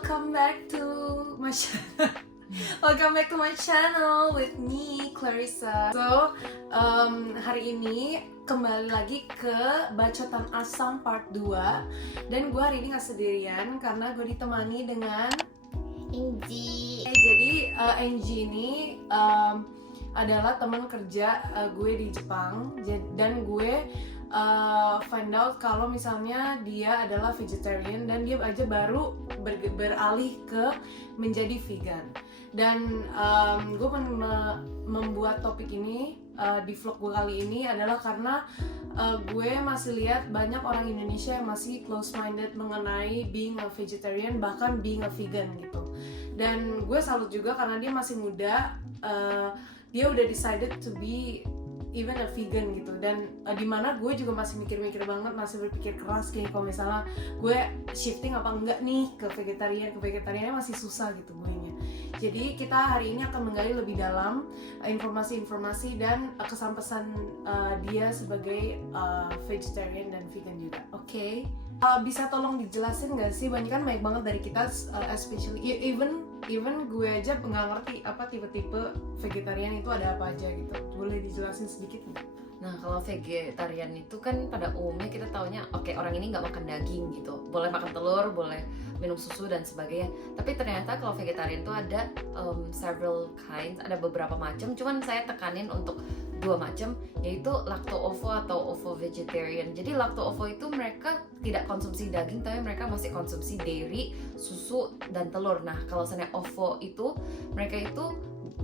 welcome back to my channel. Welcome back to my channel with me, Clarissa. So, hari ini kembali lagi ke Bacotan Asam part 2. Dan gue hari ini gak sendirian karena gue ditemani dengan Angie. Jadi Angie ini adalah teman kerja gue di Jepang. Dan gue find out kalau misalnya dia adalah vegetarian dan dia aja baru beralih ke menjadi vegan. Dan gue membuat topik ini di vlog gue kali ini adalah karena gue masih lihat banyak orang Indonesia yang masih close minded mengenai being a vegetarian, bahkan being a vegan gitu. Dan gue salut juga karena dia masih muda, dia udah decided to be even a vegan gitu. Dan dimana gue juga masih mikir-mikir banget, masih berpikir keras kayak kalau misalnya gue shifting apa enggak nih ke vegetariannya masih susah gitu gue nya. Jadi kita hari ini akan menggali lebih dalam informasi-informasi dan kesan-pesan dia sebagai vegetarian dan vegan juga. Oke. Bisa tolong dijelasin nggak sih? Banyak banget dari kita, especially even gue aja nggak ngerti apa tipe-tipe vegetarian itu ada apa aja gitu. Boleh dijelasin sedikit nggak? Nah, kalau vegetarian itu kan pada umumnya kita taunya oke, orang ini nggak makan daging gitu, boleh makan telur, boleh minum susu dan sebagainya. Tapi ternyata kalau vegetarian itu ada several kinds, ada beberapa macam. Cuman saya tekanin untuk 2 macam, yaitu lacto-ovo atau ovo-vegetarian. Jadi lacto-ovo itu mereka tidak konsumsi daging, tapi mereka masih konsumsi dairy, susu, dan telur. Nah, kalau misalnya ovo itu mereka itu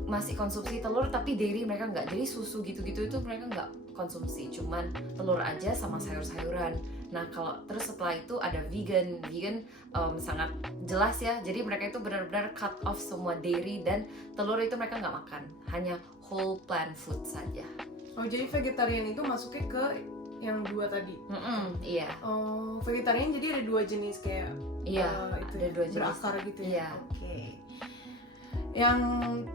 masih konsumsi telur tapi dairy mereka nggak. Jadi susu gitu-gitu itu mereka nggak konsumsi, cuman telur aja sama sayur-sayuran. Nah, kalau terus setelah itu ada vegan sangat jelas ya. Jadi mereka itu benar-benar cut off semua dairy dan telur itu mereka nggak makan, hanya whole plant food saja. Oh, jadi vegetarian itu masuknya ke yang 2 tadi? Iya. Oh, vegetarian jadi ada 2 jenis kayak Iya, itu ada 2 jenis. berakar gitu ya? Iya. Oke. Yang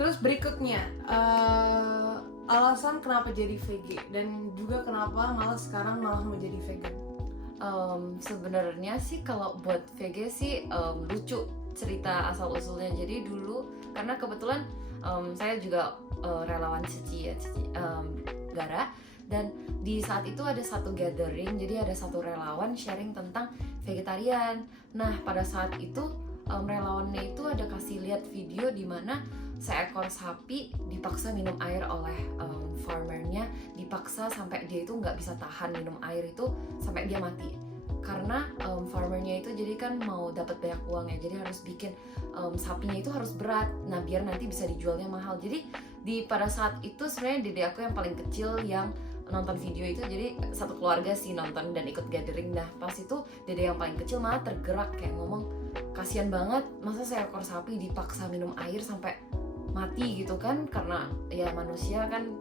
terus berikutnya, alasan kenapa jadi VG dan juga kenapa sekarang malah menjadi vegan? Sebenarnya sih kalau buat VG sih lucu cerita asal usulnya. Jadi dulu karena kebetulan saya juga relawan Cici Gara, dan di saat itu ada satu gathering, jadi ada satu relawan sharing tentang vegetarian. Nah, pada saat itu relawannya itu ada kasih lihat video di mana seekor sapi dipaksa minum air oleh farmernya, dipaksa sampai dia itu nggak bisa tahan minum air itu sampai dia mati. Karena farmernya itu jadi kan mau dapat banyak uang ya, jadi harus bikin sapinya itu harus berat, nah biar nanti bisa dijualnya mahal. Jadi pada saat itu sebenarnya dede aku yang paling kecil yang nonton video itu, jadi satu keluarga sih nonton dan ikut gathering. Nah, pas itu dede yang paling kecil malah tergerak kayak ngomong, kasian banget masa seekor sapi dipaksa minum air sampai mati gitu kan, karena ya manusia kan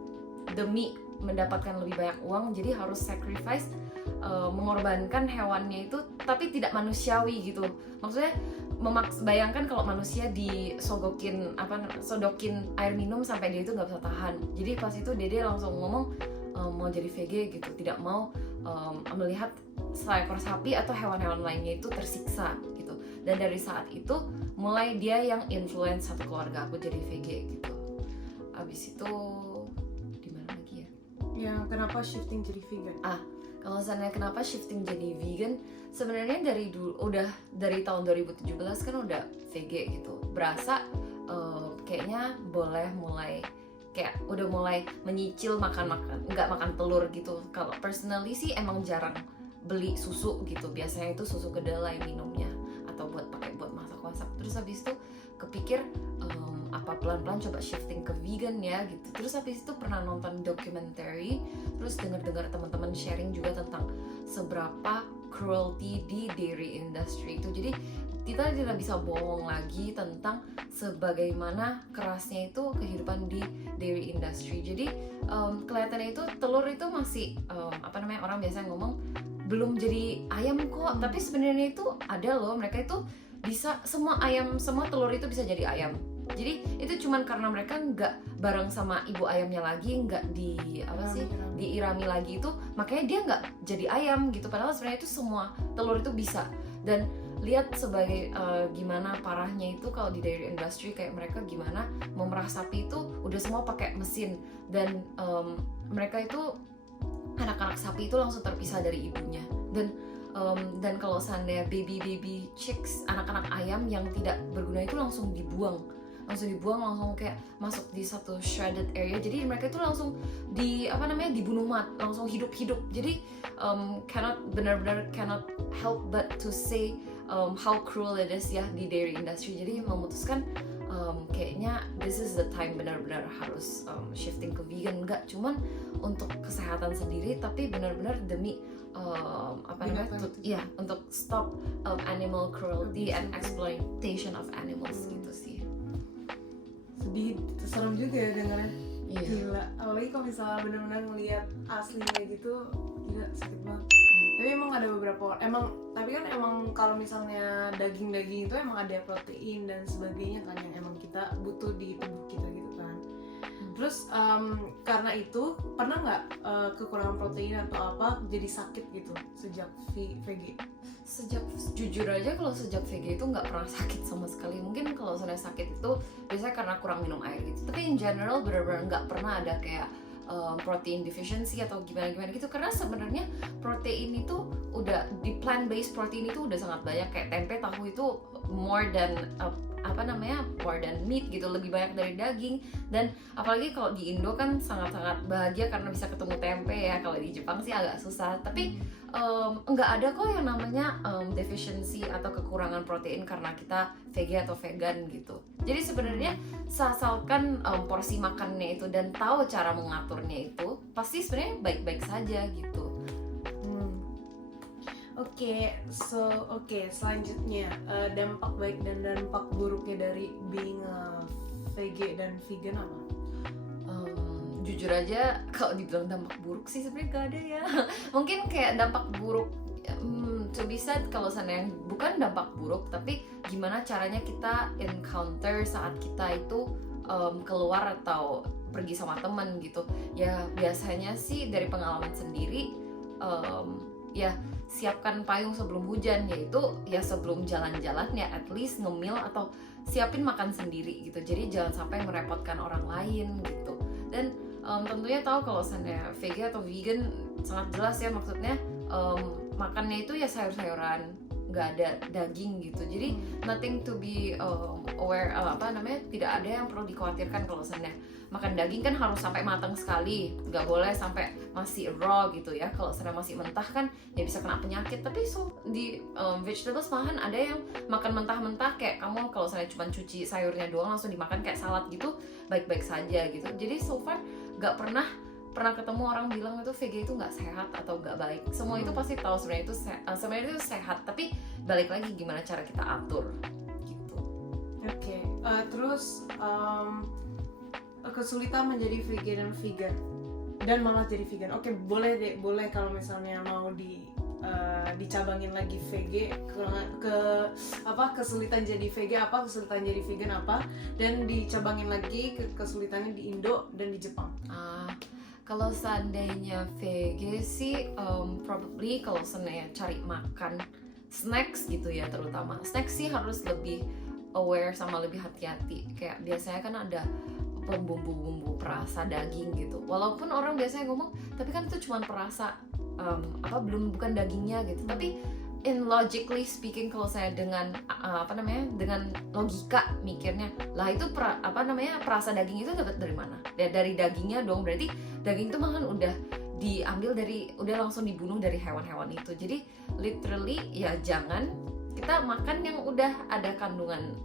demi mendapatkan lebih banyak uang jadi harus sacrifice, mengorbankan hewannya itu, tapi tidak manusiawi gitu. Maksudnya bayangkan kalau manusia disodokin air minum sampai dia itu nggak bisa tahan. Jadi pas itu dede langsung ngomong mau jadi VG gitu, tidak mau melihat seekor sapi atau hewan-hewan lainnya itu tersiksa gitu. Dan dari saat itu mulai dia yang influence satu keluarga aku jadi VG gitu. Abis itu di mana lagi ya? Yang kenapa shifting jadi vegan? Kalau misalnya kenapa shifting jadi vegan, sebenarnya dari tahun 2017 kan udah VG gitu. Berasa kayaknya udah mulai menyicil nggak makan telur gitu. Kalau personally sih emang jarang beli susu gitu. Biasanya itu susu kedelai minumnya atau buat masak. Terus habis itu kepikir apa pelan-pelan coba shifting ke vegan ya gitu. Terus habis itu pernah nonton documentary, terus dengar teman-teman sharing juga tentang seberapa cruelty di dairy industry itu. Jadi kita tidak bisa bohong lagi tentang sebagaimana kerasnya itu kehidupan di dairy industry. Jadi kelihatannya itu telur itu masih orang biasa ngomong belum jadi ayam kok, tapi sebenarnya itu ada loh, mereka itu bisa semua telur itu bisa jadi ayam. Jadi itu cuman karena mereka nggak bareng sama ibu ayamnya lagi, nggak diirami lagi itu, makanya dia nggak jadi ayam gitu. Padahal sebenarnya itu semua telur itu bisa. Dan lihat sebagai gimana parahnya itu kalau di dairy industry, kayak mereka gimana memerah sapi itu udah semua pakai mesin, dan mereka itu anak-anak sapi itu langsung terpisah dari ibunya, dan kalau seandainya baby chicks, anak-anak ayam yang tidak berguna itu langsung dibuang, langsung kayak masuk di satu shredded area, jadi mereka itu langsung dibunuh langsung hidup. Jadi benar-benar cannot help but to say how cruel it is ya di dairy industry. Jadi memutuskan kayaknya this is the time benar-benar harus shifting ke vegan, nggak cuman untuk kesehatan sendiri tapi benar-benar demi untuk stop animal cruelty and exploitation of animals gitu sih. Sedih, serem juga ya dengarnya. Iya. Gila, apalagi kalau misalnya benar-benar ngelihat aslinya gitu, gila sakit banget. Tapi emang ada beberapa tapi kan emang kalau misalnya daging itu emang ada protein dan sebagainya kan yang emang kita butuh di tubuh kita gitu kan. Terus karena itu pernah nggak kekurangan protein atau apa jadi sakit gitu sejak VG? Jujur aja kalau sejak VG itu nggak pernah sakit sama sekali. Mungkin kalau sudah sakit itu biasanya karena kurang minum air gitu, tapi in general benar-benar nggak pernah ada kayak protein deficiency atau gimana gitu, karena sebenarnya protein itu udah di plant based protein itu udah sangat banyak, kayak tempe, tahu itu more than meat gitu, lebih banyak dari daging. Dan apalagi kalau di Indo kan sangat-sangat bahagia karena bisa ketemu tempe ya. Kalau di Jepang sih agak susah, tapi nggak ada kok yang namanya deficiency atau kekurangan protein karena kita VG atau vegan gitu. Jadi sebenarnya asalkan porsi makannya itu dan tahu cara mengaturnya itu, pasti sebenarnya baik-baik saja gitu. Oke, selanjutnya dampak baik dan dampak buruknya dari being VG dan vegan apa? Jujur aja kalau dibilang dampak buruk sih sebenarnya gak ada ya. Mungkin kayak dampak buruk to be said kalau sana yang bukan dampak buruk, tapi gimana caranya kita encounter saat kita itu keluar atau pergi sama teman gitu. Ya biasanya sih dari pengalaman sendiri, ya siapkan payung sebelum hujan, yaitu ya sebelum jalan-jalan ya at least ngemil atau siapin makan sendiri gitu. Jadi jangan sampai merepotkan orang lain gitu. Dan tentunya tahu kalau seandainya VG atau vegan sangat jelas ya, maksudnya makannya itu ya sayur-sayuran, nggak ada daging gitu. Jadi nothing to be aware, tidak ada yang perlu dikhawatirkan. Kalau seandainya makan daging kan harus sampai matang sekali, nggak boleh sampai masih raw gitu ya. Kalau seandainya masih mentah kan ya bisa kena penyakit. Tapi di vegetables malahan ada yang makan mentah-mentah, kayak kamu kalau seandainya cuma cuci sayurnya doang langsung dimakan kayak salad gitu, baik-baik saja gitu. Jadi so far nggak pernah ketemu orang bilang itu VG itu nggak sehat atau nggak baik. Semua itu pasti tahu sebenarnya itu sehat, tapi balik lagi gimana cara kita atur gitu. Oke. Terus kesulitan menjadi vegan dan malah jadi vegan. Oke, boleh kalau misalnya mau dicabangin lagi VG kesulitan jadi VG apa, kesulitan jadi vegan apa, dan dicabangin lagi kesulitannya di Indo dan di Jepang. Kalau seandainya VG sih probably kalau seandainya cari makan snacks gitu ya, terutama snacks sih harus lebih aware sama lebih hati-hati. Kayak biasanya kan ada bumbu-bumbu perasa daging gitu, walaupun orang biasanya ngomong tapi kan itu cuma perasa, bukan dagingnya gitu. Tapi in logically speaking, kalau saya dengan dengan logika mikirnya, lah itu perasa daging itu dapat dari mana? Dari dagingnya dong, berarti daging itu malah udah diambil udah langsung dibunuh dari hewan-hewan itu. Jadi literally ya jangan kita makan yang udah ada kandungan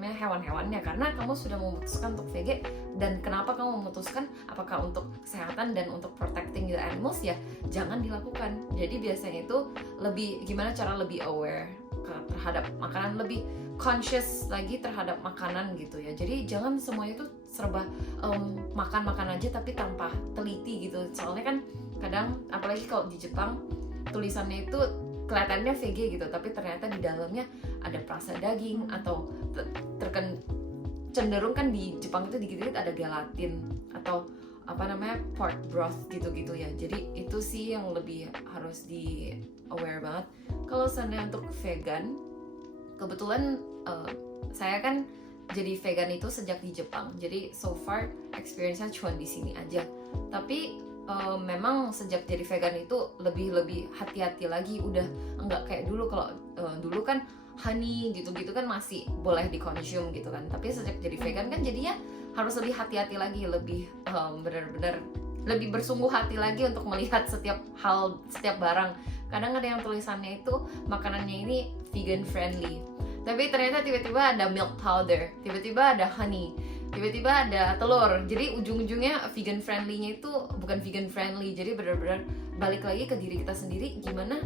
hewan-hewannya, karena kamu sudah memutuskan untuk VG. Dan kenapa kamu memutuskan, apakah untuk kesehatan dan untuk protecting the animals, ya jangan dilakukan. Jadi biasanya itu gimana cara lebih aware terhadap makanan, lebih conscious lagi terhadap makanan gitu ya. Jadi jangan semuanya itu serba makan aja tapi tanpa teliti gitu. Soalnya kan kadang apalagi kalau di Jepang tulisannya itu kelihatannya VG gitu, tapi ternyata di dalamnya ada perasa daging atau cenderung kan di Jepang itu dikit-dikit ada gelatin atau pork broth gitu-gitu ya. Jadi itu sih yang lebih harus di aware banget. Kalau seandainya untuk vegan, kebetulan saya kan jadi vegan itu sejak di Jepang. Jadi so far experience-nya cuma di sini aja. Tapi memang sejak jadi vegan itu lebih hati-hati lagi. Udah enggak kayak dulu. Kalau dulu kan honey gitu-gitu kan masih boleh dikonsum gitu kan. Tapi sejak jadi vegan kan jadinya harus lebih hati-hati lagi, lebih benar-benar lebih bersungguh hati lagi untuk melihat setiap hal, setiap barang. Kadang ada yang tulisannya itu makanannya ini vegan friendly, tapi ternyata tiba-tiba ada milk powder, tiba-tiba ada honey, tiba-tiba ada telur. Jadi ujung-ujungnya vegan friendly-nya itu bukan vegan friendly. Jadi benar-benar balik lagi ke diri kita sendiri, gimana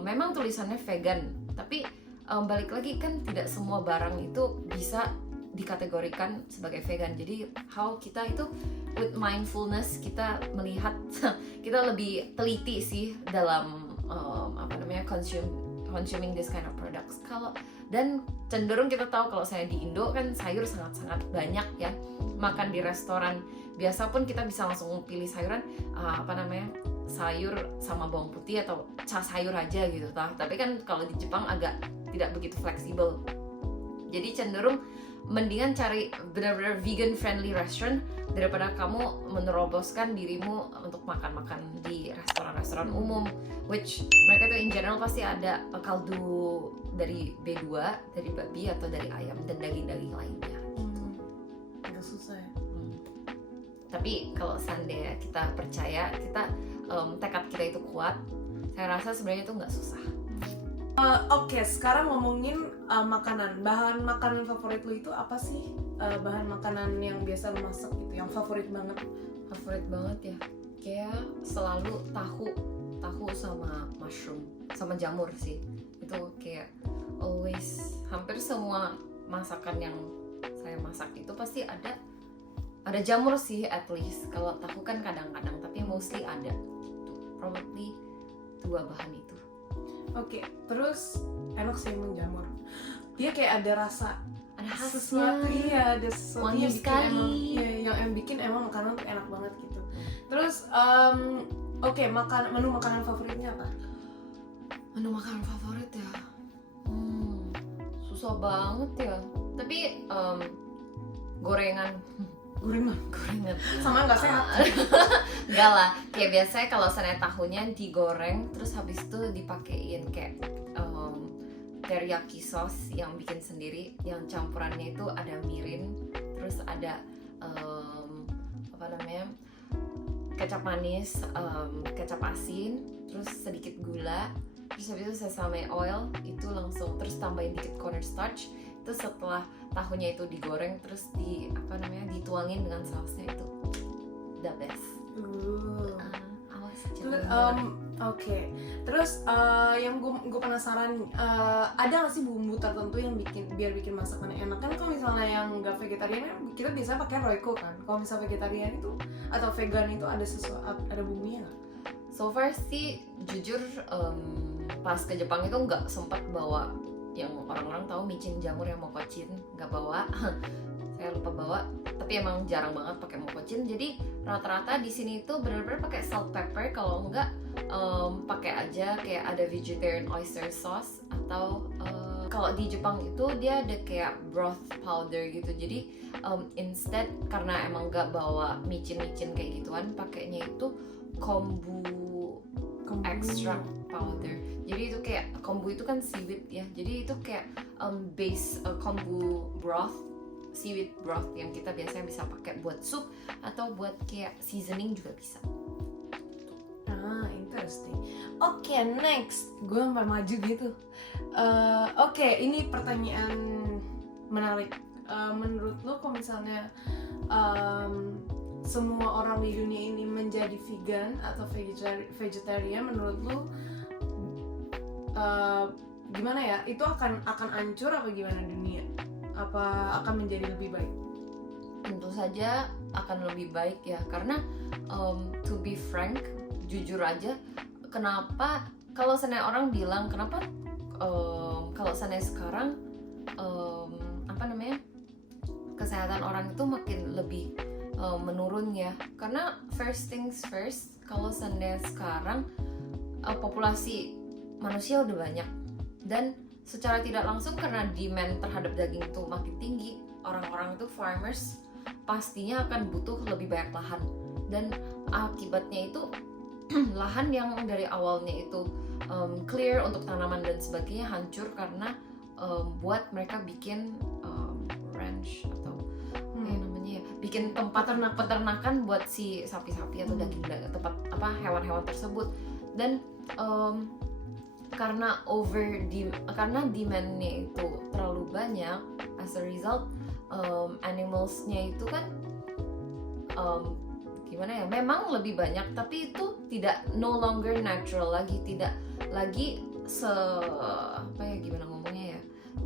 memang tulisannya vegan, tapi balik lagi kan tidak semua barang itu bisa dikategorikan sebagai vegan. Jadi how kita itu with mindfulness kita melihat kita lebih teliti sih dalam consuming this kind of products. Dan cenderung kita tahu kalau saya di Indo kan sayur sangat-sangat banyak ya. Makan di restoran biasa pun kita bisa langsung pilih sayuran sayur sama bawang putih atau sayur aja gitu. Tapi kan kalau di Jepang agak tidak begitu fleksibel. Jadi cenderung mendingan cari benar-benar vegan friendly restaurant daripada kamu meneroboskan dirimu untuk makan-makan di restoran-restoran umum, which mereka tuh in general pasti ada kaldu dari B2, dari babi atau dari ayam dan daging-daging lainnya. Agak susah ya. Tapi kalau seandainya kita percaya, kita tekad kita itu kuat, saya rasa sebenarnya itu nggak susah. Oke, sekarang ngomongin makanan. Bahan makanan favorit lu itu apa sih? Bahan makanan yang biasa lu masak gitu, yang favorit banget? Favorit banget ya, kayak selalu tahu sama mushroom, sama jamur sih. Itu kayak always, hampir semua masakan yang saya masak itu pasti ada jamur sih at least. Kalau tahu kan kadang-kadang, tapi mostly ada. Probably 2 bahan itu. Oke, terus enak sih emang jamur. Dia kayak ada rasa, ada khasnya. Sesuatu, iya, ada sesuatu Wangi yang bikin sekali. emang, iya, yang bikin emang makanan tuh enak banget gitu. Terus, oke, menu makanan favoritnya apa? Menu makanan favorit ya, susah banget ya. Tapi gorengan. Sama nggak sehat. Enggak lah, kayak biasanya kalau senai tahunya digoreng terus habis itu dipakein kayak teriyaki sauce yang bikin sendiri, yang campurannya itu ada mirin, terus ada kecap manis, kecap asin, terus sedikit gula, terus habis itu sesame oil, itu langsung terus tambahin dikit cornstarch. Itu setelah tahunya itu digoreng terus dituangin dengan sausnya, itu the best. Awas Oke. Terus yang gue penasaran, ada nggak sih bumbu tertentu yang biar bikin masakannya enak? Kan kalau misalnya yang nggak vegetarian kita biasa pakai Royco kan. Kalau misalnya vegetarian itu atau vegan itu ada bumbunya nggak? So far sih jujur pas ke Jepang itu nggak sempat bawa yang orang-orang tahu micin jamur yang mokocin, nggak bawa. Saya lupa bawa, tapi emang jarang banget pakai mokocin. Jadi rata-rata di sini itu benar-benar pakai salt pepper, kalau enggak pakai aja kayak ada vegetarian oyster sauce, atau kalau di Jepang itu dia ada kayak broth powder gitu. Jadi instead, karena emang nggak bawa micin-micin kayak gituan, pakainya itu kombu extract powder. Jadi itu kayak kombu itu kan seaweed ya. Jadi itu kayak base kombu broth, seaweed broth yang kita biasanya bisa pakai buat sup atau buat kayak seasoning juga bisa. Interesting. Oke, next. Gue sampai maju gitu. Oke, ini pertanyaan menarik. Menurut lo kalau misalnya semua orang di dunia ini menjadi vegan atau vegetarian, menurut lo gimana ya? Itu akan hancur apa gimana dunia? Apa akan menjadi lebih baik? Tentu saja akan lebih baik ya, karena to be frank, jujur aja, kenapa kalau seandainya orang bilang kenapa kalau seandainya sekarang kesehatan orang itu makin lebih menurun ya, karena first things first, kalau seandainya sekarang populasi manusia udah banyak, dan secara tidak langsung karena demand terhadap daging itu makin tinggi, orang-orang itu farmers pastinya akan butuh lebih banyak lahan, dan akibatnya itu lahan yang dari awalnya itu clear untuk tanaman dan sebagainya hancur karena buat mereka bikin ranch atau namanya ya, bikin tempat peternakan buat si sapi-sapi atau daging tempat hewan-hewan tersebut. Dan karena demandnya itu terlalu banyak, as a result animalsnya itu kan gimana ya, memang lebih banyak tapi itu tidak no longer natural lagi, tidak lagi gimana ngomongnya ya,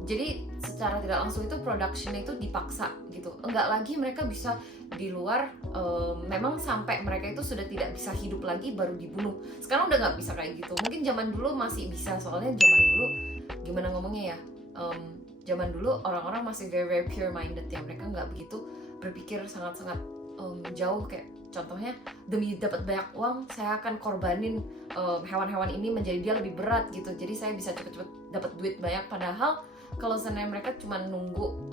jadi secara tidak langsung itu productionnya itu dipaksa gitu, enggak lagi mereka bisa di luar, memang sampai mereka itu sudah tidak bisa hidup lagi baru dibunuh. Sekarang udah nggak bisa kayak gitu, mungkin zaman dulu masih bisa, soalnya zaman dulu gimana ngomongnya ya, zaman dulu orang-orang masih very very pure minded ya, mereka nggak begitu berpikir sangat-sangat jauh, kayak contohnya demi dapat banyak uang saya akan korbanin hewan-hewan ini menjadi dia lebih berat gitu, jadi saya bisa cepet-cepet dapat duit banyak. Padahal kalau seandainya mereka cuma nunggu,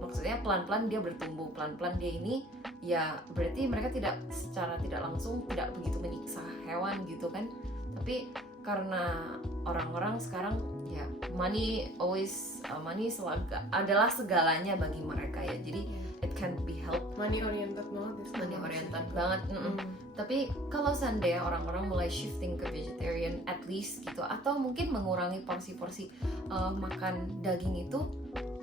maksudnya pelan-pelan dia bertumbuh, pelan-pelan dia ini, ya berarti mereka tidak secara tidak langsung tidak begitu menyiksa hewan gitu kan. Tapi karena orang-orang sekarang ya money adalah segalanya bagi mereka ya, jadi it can't be helped, money oriented banget. Tapi kalau seandainya orang-orang mulai shifting ke vegetarian at least gitu, atau mungkin mengurangi porsi-porsi makan daging itu,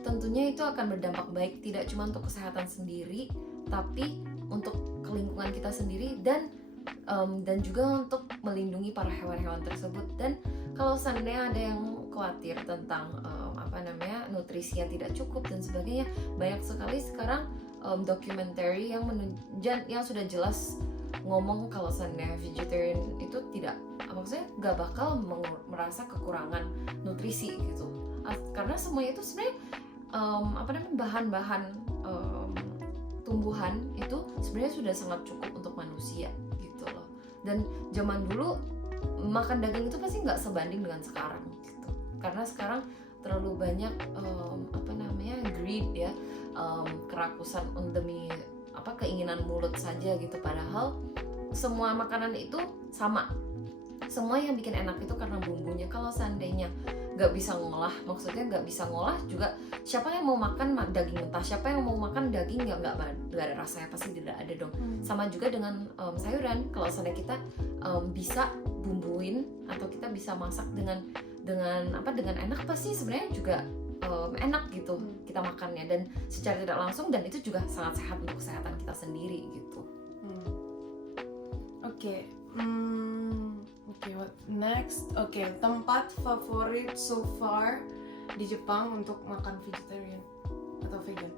tentunya itu akan berdampak baik tidak cuma untuk kesehatan sendiri, tapi untuk lingkungan kita sendiri, dan juga untuk melindungi para hewan-hewan tersebut. Dan kalau seandainya ada yang khawatir tentang nutrisi yang tidak cukup dan sebagainya, banyak sekali sekarang documentary yang sudah jelas ngomong kalau seandainya vegetarian itu tidak, maksudnya nggak bakal merasa kekurangan nutrisi gitu, karena semuanya itu sebenarnya bahan-bahan tumbuhan itu sebenarnya sudah sangat cukup untuk manusia gitu loh. Dan zaman dulu makan daging itu pasti nggak sebanding dengan sekarang gitu, karena sekarang terlalu banyak greed ya, kerakusan demi keinginan mulut saja gitu. Padahal semua makanan itu sama, semua yang bikin enak itu karena bumbunya. Kalau seandainya nggak bisa ngolah, maksudnya nggak bisa ngolah juga, siapa yang mau makan daging mentah, siapa yang mau makan daging nggak ada rasanya, pasti tidak ada dong. Sama juga dengan sayuran, kalau seandainya kita bisa bumbuin atau kita bisa masak dengan enak, pasti sebenarnya juga enak gitu kita makannya, dan secara tidak langsung, dan itu juga sangat sehat untuk kesehatan kita sendiri gitu. Oke, what next? Oke, tempat favorit so far di Jepang untuk makan vegetarian atau vegan?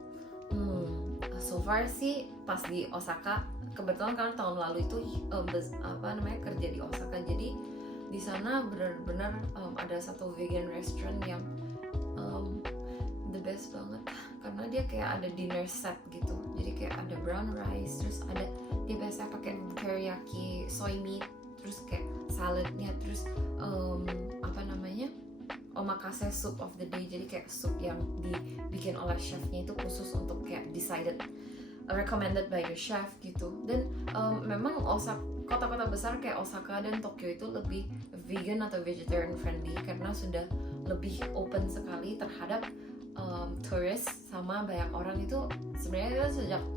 So far sih pas di Osaka, kebetulan karena tahun lalu itu kerja di Osaka, jadi di sana benar-benar ada satu vegan restaurant yang the best banget, karena dia kayak ada dinner set gitu, jadi kayak ada brown rice, terus ada dia biasa pakai teriyaki soy meat, terus kayak saladnya, terus omakase soup of the day, jadi kayak soup yang dibikin oleh chefnya itu khusus untuk kayak recommended by the chef gitu. Dan memang kota-kota besar kayak Osaka dan Tokyo itu lebih vegan atau vegetarian friendly karena sudah lebih open sekali terhadap turis, sama banyak orang itu sebenarnya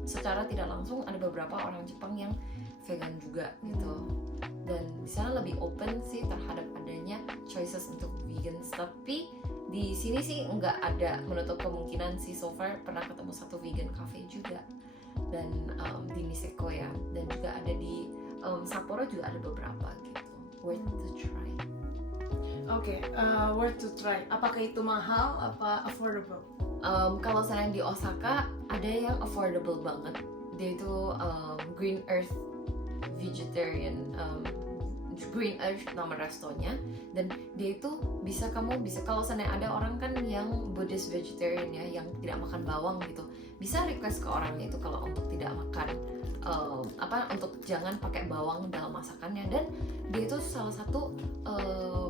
secara tidak langsung ada beberapa orang Jepang yang vegan juga gitu. Dan di sana lebih open sih terhadap adanya choices untuk vegan. Tapi di sini sih nggak ada menutup kemungkinan sih, so far pernah ketemu satu vegan cafe juga, dan di Niseko ya, dan juga ada di Sapporo juga ada beberapa gitu. Worth to try. Oke, worth to try. Apakah itu mahal? Apa affordable? Kalau saya di Osaka ada yang affordable banget. Dia itu Green Earth Vegetarian, Green Earth nama restonya, dan dia itu kamu bisa kalau seandainya ada orang kan yang Buddhist vegetarian ya, yang tidak makan bawang gitu, bisa request ke orangnya itu kalau untuk tidak makan untuk jangan pakai bawang dalam masakannya, dan dia itu salah satu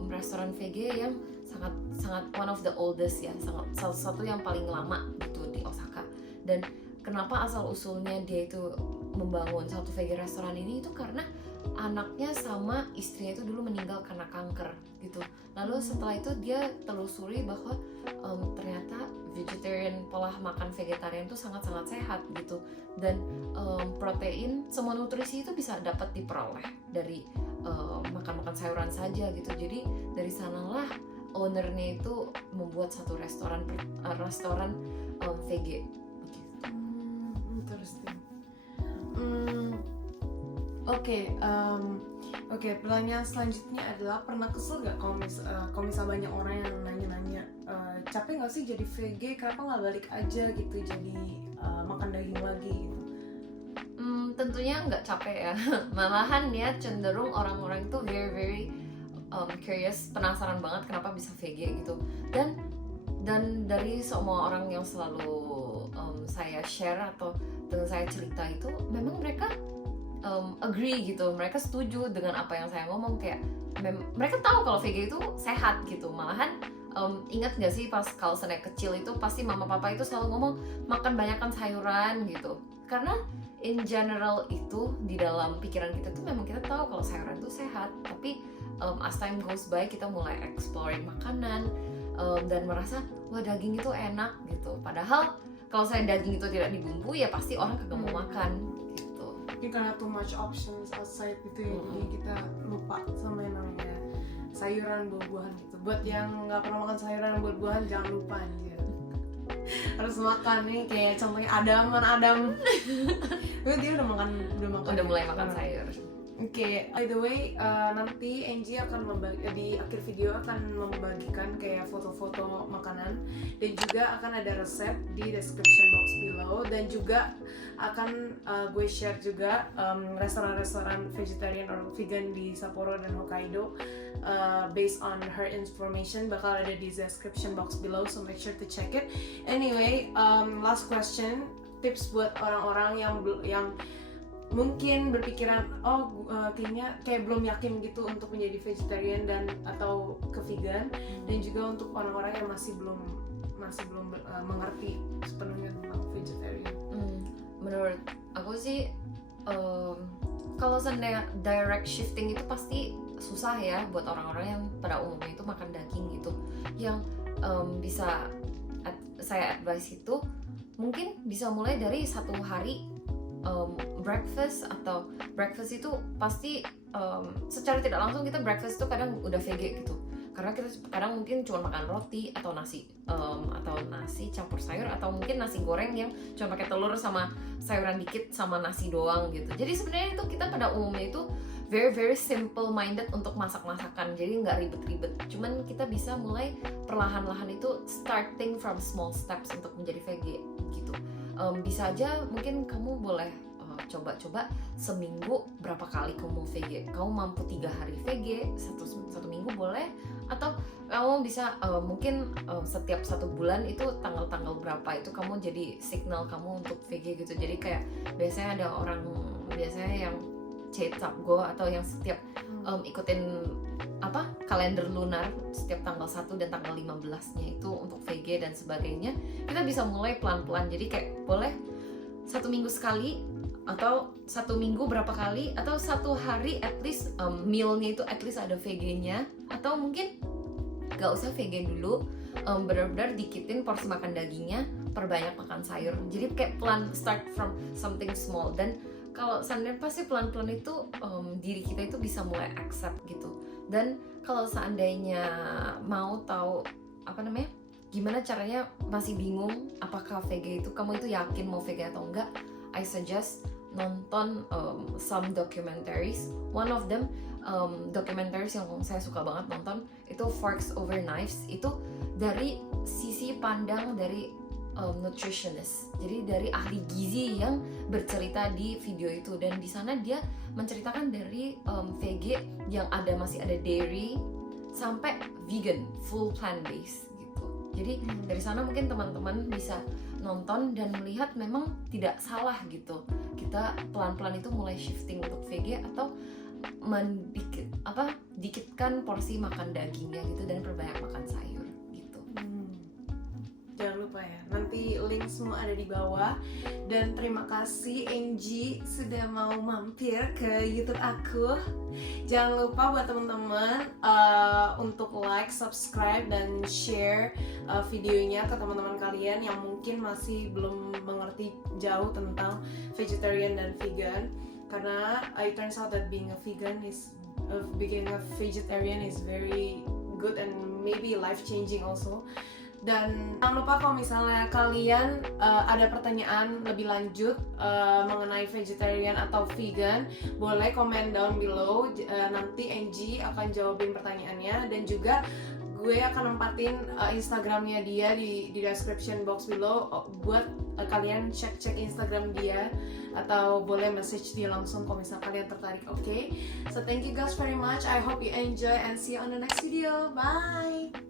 restoran VG yang sangat one of the oldest ya, salah satu yang paling lama gitu di Osaka. Dan kenapa asal usulnya dia itu membangun satu VG restoran ini itu karena anaknya sama istrinya itu dulu meninggal karena kanker gitu. Lalu setelah itu dia telusuri bahwa ternyata vegetarian, pola makan vegetarian itu sangat-sangat sehat gitu, dan protein, semua nutrisi itu bisa dapat diperoleh dari makan-makan sayuran saja gitu. Jadi dari sanalah ownernya itu membuat satu restoran VG. Interesting. Oke, pertanyaan selanjutnya adalah pernah kesel gak kalau misal banyak orang yang nanya-nanya, capek gak sih jadi VG, kenapa gak balik aja gitu jadi makan daging lagi gitu? Tentunya nggak capek ya. Malahan ya cenderung orang-orang itu very curious, penasaran banget kenapa bisa VG gitu. Dan dari semua orang yang selalu saya share atau dengan saya cerita itu, memang mereka agree gitu, mereka setuju dengan apa yang saya ngomong, kayak mereka tahu kalau VG itu sehat gitu. Malahan ingat gak sih pas kalau saya kecil itu pasti mama papa itu selalu ngomong makan banyakan sayuran gitu, karena in general itu di dalam pikiran kita tuh memang kita tahu kalau sayuran itu sehat. Tapi as time goes by kita mulai exploring makanan dan merasa wah daging itu enak gitu, padahal kalau saya daging itu tidak dibumbui ya pasti orang kagak mau makan gitu. Ini karena too much options outside gitu ya, jadi kita lupa sama yang namanya sayuran, buah-buahan gitu. Buat yang nggak pernah makan sayuran dan buah-buahan, jangan lupa anjir, harus makan. Nih kayak contohnya Adam dia udah mulai makan sayur. Oke, by the way, nanti Angie akan di akhir video akan membagikan kayak foto-foto makanan, dan juga akan ada resep di description box below, dan juga akan gue share juga restoran-restoran vegetarian or vegan di Sapporo dan Hokkaido, based on her information, bakal ada di description box below, so make sure to check it. Anyway, last question, tips buat orang-orang yang mungkin berpikiran kayaknya kayak belum yakin gitu untuk menjadi vegetarian dan atau ke vegan, dan juga untuk orang-orang yang masih belum mengerti sepenuhnya tentang vegetarian. Menurut aku sih kalau seandainya direct shifting itu pasti susah ya buat orang-orang yang pada umumnya itu makan daging gitu. Yang bisa saya advice itu mungkin bisa mulai dari satu hari breakfast itu pasti secara tidak langsung kita breakfast itu kadang udah VG gitu, karena kita kadang mungkin cuma makan roti atau nasi campur sayur, atau mungkin nasi goreng yang cuma pakai telur sama sayuran dikit sama nasi doang gitu. Jadi sebenarnya itu kita pada umumnya itu very simple minded untuk masakan, jadi nggak ribet-ribet. Cuman kita bisa mulai perlahan-lahan itu starting from small steps untuk menjadi VG gitu. Bisa aja mungkin kamu boleh coba-coba seminggu berapa kali kamu mau VG. Kamu mampu 3 hari VG satu minggu boleh, atau kamu bisa mungkin setiap 1 bulan itu tanggal-tanggal berapa itu kamu jadi signal kamu untuk VG gitu. Jadi kayak biasanya ada orang yang Go atau yang setiap ikutin kalender lunar setiap tanggal 1 dan tanggal 15-nya itu untuk VG dan sebagainya. Kita bisa mulai pelan-pelan, jadi kayak boleh 1 minggu sekali, atau 1 minggu berapa kali, atau 1 hari at least mealnya itu at least ada VG-nya, atau mungkin gak usah VG dulu, benar-benar dikitin porsi makan dagingnya, perbanyak makan sayur. Jadi kayak start from something small. Dan kalau seandainya pasti pelan-pelan itu diri kita itu bisa mulai accept gitu. Dan kalau seandainya mau tahu gimana caranya, masih bingung apakah VG itu kamu itu yakin mau VG atau enggak, I suggest nonton some documentaries. One of them documentaries yang saya suka banget nonton itu Forks Over Knives, itu dari sisi pandang dari nutritionist, jadi dari ahli gizi yang bercerita di video itu. Dan di sana dia menceritakan dari VG yang masih ada dairy sampai vegan, full plant based gitu. Jadi dari sana mungkin teman-teman bisa nonton dan melihat memang tidak salah gitu. Kita pelan-pelan itu mulai shifting untuk VG atau dikitkan porsi makan dagingnya gitu dan perbanyak makan sayur gitu. Jangan lupa ya, nanti link semua ada di bawah. Dan terima kasih Angie sudah mau mampir ke YouTube aku. Jangan lupa buat teman-teman untuk like, subscribe, dan share videonya ke teman-teman kalian yang mungkin masih belum mengerti jauh tentang vegetarian dan vegan. Karena it turns out that being a vegetarian is very good and maybe life changing also. Dan jangan lupa kalau misalnya kalian ada pertanyaan lebih lanjut mengenai vegetarian atau vegan, boleh komen down below. Nanti Angie akan jawabin pertanyaannya, dan juga gue akan nempatin Instagramnya dia di description box below buat kalian cek Instagram dia, atau boleh message dia langsung kalau misalnya kalian tertarik. Okay? So thank you guys very much. I hope you enjoy and see you on the next video. Bye.